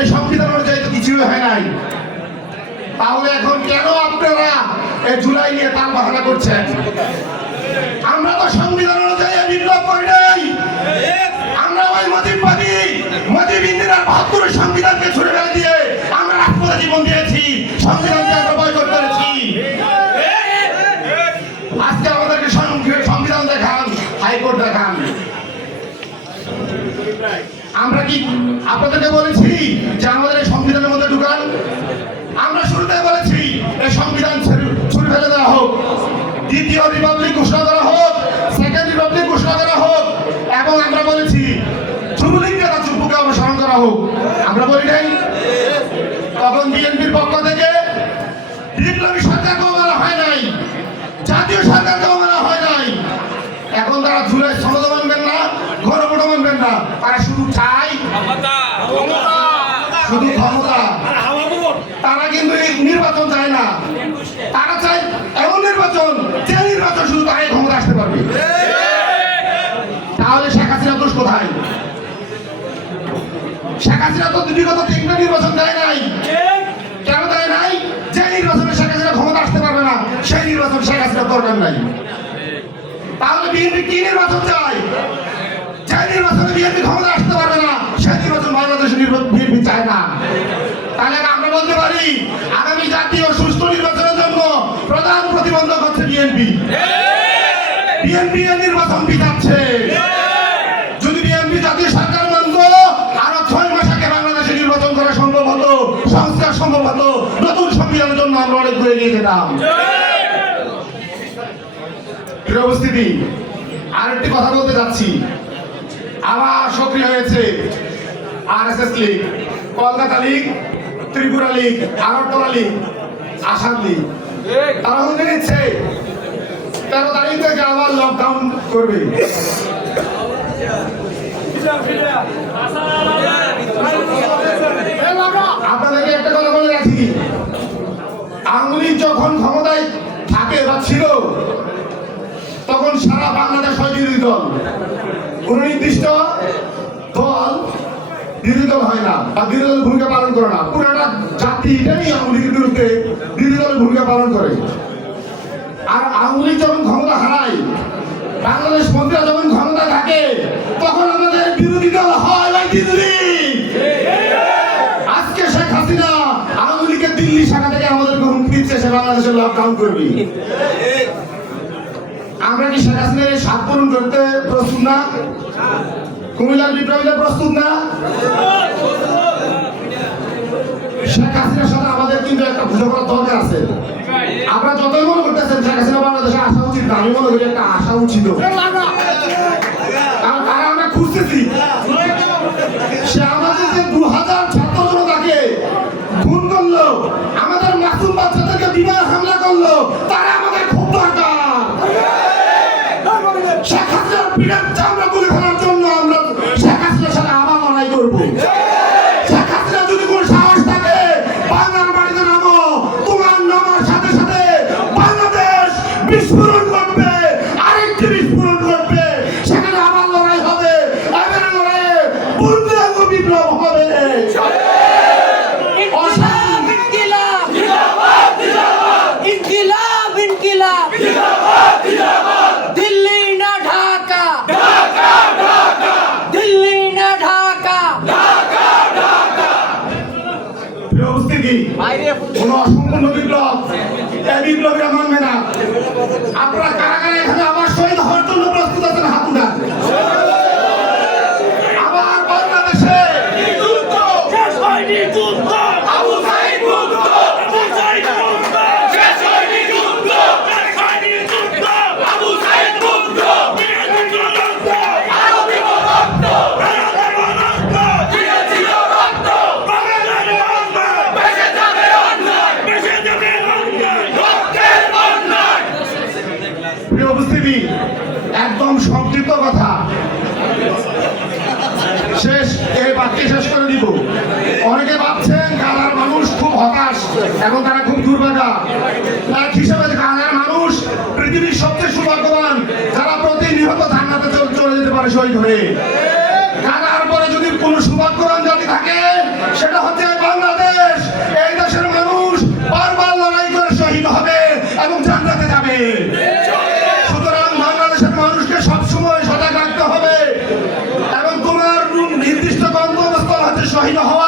এই সংবিধান অনুযায়ী তো কিছুই হয় নাই। তাহলে এখন কেন আপনারা এই জুলাই নিয়ে তাল বাহানা করছেন? আমরা তো সংবিধান অনুযায়ী বিপ্লব করি নাই। আমরা ওই মুজিববাদী মুজিব ইন্দিরার ৭২ সংবিধানকে ছুড়ে ফেলে দিয়ে আমরা রাষ্ট্রপতি জীবন দিয়েছি, সংবিধানকে আমরা বয়কট করেছি। আজকে আমাদেরকে সংবিধান দেখান, হাইকোর্ট দেখান। আমরা কি আপনাদেরকে বলেছি যে আমাদের এই সংবিধানের মধ্যে ঢুকান? আমরা শুরুতে বলেছি এই সংবিধান ছুড়ে ফেলে দেওয়া হোক, দ্বিতীয় রিপাবলিক ঘোষণা করা হোক, সেকেন্ড রিপাবলিক ঘোষণা করা হোক, এবং আমরা বলেছি যুবলীগকে তার চুপুকে অনুসরণ করা হোক। আমরা বলি নাই? তখন বিএনপির পক্ষ থেকে বিপ্লবী সরকারকেও মানা হয় নাই, জাতীয় সরকারকেও মানা হয় নাই। এখন তারা জুলাই সনদ মানবেন না, গণভোট মানবেন না, তারা শুধু চাই শুধু ক্ষমতা। তারা কিন্তু নির্বাচন চায় না, তারা চায় এমন নির্বাচন যে নির্বাচন শুধু তারাই ক্ষমতা আসতে পারবে। তাহলে শেখ হাসিনা দোষ কোথায়? শেখ হাসিনা তো বিগত ৩টা নির্বাচন দেয় নাই। কেন দেয় নাই? যে নির্বাচনে শেখ হাসিনা ক্ষমতা আসতে পারবে না, সেই নির্বাচন শেখ হাসিনা দরকার নাই। তাহলে বিএনপি কি নির্বাচন চায়? যে নির্বাচনে বিএনপি ক্ষমতা আসতে পারবে না, সেই নির্বাচন বাংলাদেশে বিএনপি চায় না। তাহলে আমরা বলতে পারি আগামী জাতীয় সুষ্ঠু নির্বাচনের জন্য প্রধান প্রতিবন্ধক হচ্ছে বিএনপি। বিএনপি এর নির্বাচন পিছাচ্ছে। যদি বিএনপি জাতীয় সরকার মানত, আরো ৬ মাস আগে বাংলাদেশে নির্বাচন করা সম্ভব হতো, সংস্কার সম্ভব হতো, নতুন সংবিধানের জন্য আমরা অনেক দূরে নিয়ে যেতাম। উপস্থিতি, আরেকটি কথা বলতে যাচ্ছি। আবার সক্রিয় হয়েছে আরএসএস লীগ, কলকাতা লীগ, ত্রিপুরা লীগ, আগরতলা লীগ, আসাম লীগ। তারা হুমকি দিচ্ছে ১৩ তারিখ থেকে আবার লকডাউন করবে। আপনাদেরকে একটা কথা বলে রাখি, আওয়ামী লীগ যখন ক্ষমতায় থাকে বা ছিল, তখন সারা বাংলাদেশ হয় বিরোধী দল। কোন নির্দিষ্ট দল বিরোধী দল হয় না বা বিরোধী দলের ভূমিকা পালন করে না। পুরাটা জাতি এটাই আওয়ামী লীগের বিরুদ্ধে বিরোধী দলের ভূমিকা পালন করে। আর আওয়ামী লীগ যখন ক্ষমতা হারায়, বাংলাদেশ মন্ত্রীরা যখন ক্ষমতা থাকে, তখন আমাদের বিরোধী দল হয় ওই দিল্লি। আজকে শেখ হাসিনা আওয়ামী লীগের দিল্লি শাখা থেকে আমাদেরকে হুমকি দিচ্ছে সে বাংলাদেশের লকডাউন করবে। আমরা কি শেখ হাসিনার এই স্বাদ পূরণ করতে প্রস্তুত না? কুমিল্লার বিপ্লবীরা প্রস্তুত না? শেখ হাসিনার সাথে আমাদের কিন্তু একটা বোঝাপড়ার দরকার আছে। আমরা যতই মনে করতেছেন শেখ হাসিনা বাংলাদেশে আসা উচিত না, আমি মনে করি একটা আসা উচিত। কারণ আমরা খুঁজতেছি সে আমাদের যে ২০০০ ছাত্র জনতাকে খুন করলো, আমাদের মাসুম বাচ্চাদেরকে বিমান হামলা করলো, তারা আমাদের খুব দরকার। শেখ হাসিনার পিঠের চামড়া তুলে ফেলার জন্য আমরা শেখ হাসিনার সাথে আবার লড়াই করবো। শেখ হাসিনা যদি কোনো সাহস থাকে, বাংলার বাড়িতে নামো, তোমার নামার সাথে সাথে বাংলাদেশ বিস্ফোরণ ঘটবে, আরেকটি বিস্ফোরণ ঘটবে, সেখানে আবার লড়াই হবে। এবার লড়াইয়ে পূর্ণাঙ্গ বিপ্লব হবে। কোন অসম্পূর্ণ বিপ্লব এই বিপ্লবীরা মানবে না। আপনারা কারা কারা এখানে আবার শহীদ হওয়ার জন্য প্রস্তুত আছেন? হাত উঠান। আবার বাংলাদেশে উপস্থিতি, একদম সংক্ষিপ্ত কথা শেষ, এই বাক্যে শেষ করে দিব। অনেকে ভাবছেন গাজার মানুষ খুব হতাশ এবং তারা খুব দুর্ভাগা। এক হিসেবে গাজার মানুষ পৃথিবীর সবচেয়ে সৌভাগ্যবান, যারা প্রতিনিয়ত জান্নাতে চলে যেতে পারে শহীদ হয়ে। গাজার পরে যদি কোনো সৌভাগ্যবান জাতি থাকে, সেটা হচ্ছে যাবে। সুতরাং বাংলাদেশের মানুষকে সবসময় সজাগ রাখতে হবে এবং তোমার নির্দিষ্ট গন্তব্যস্থল হচ্ছে শহীদ হওয়া।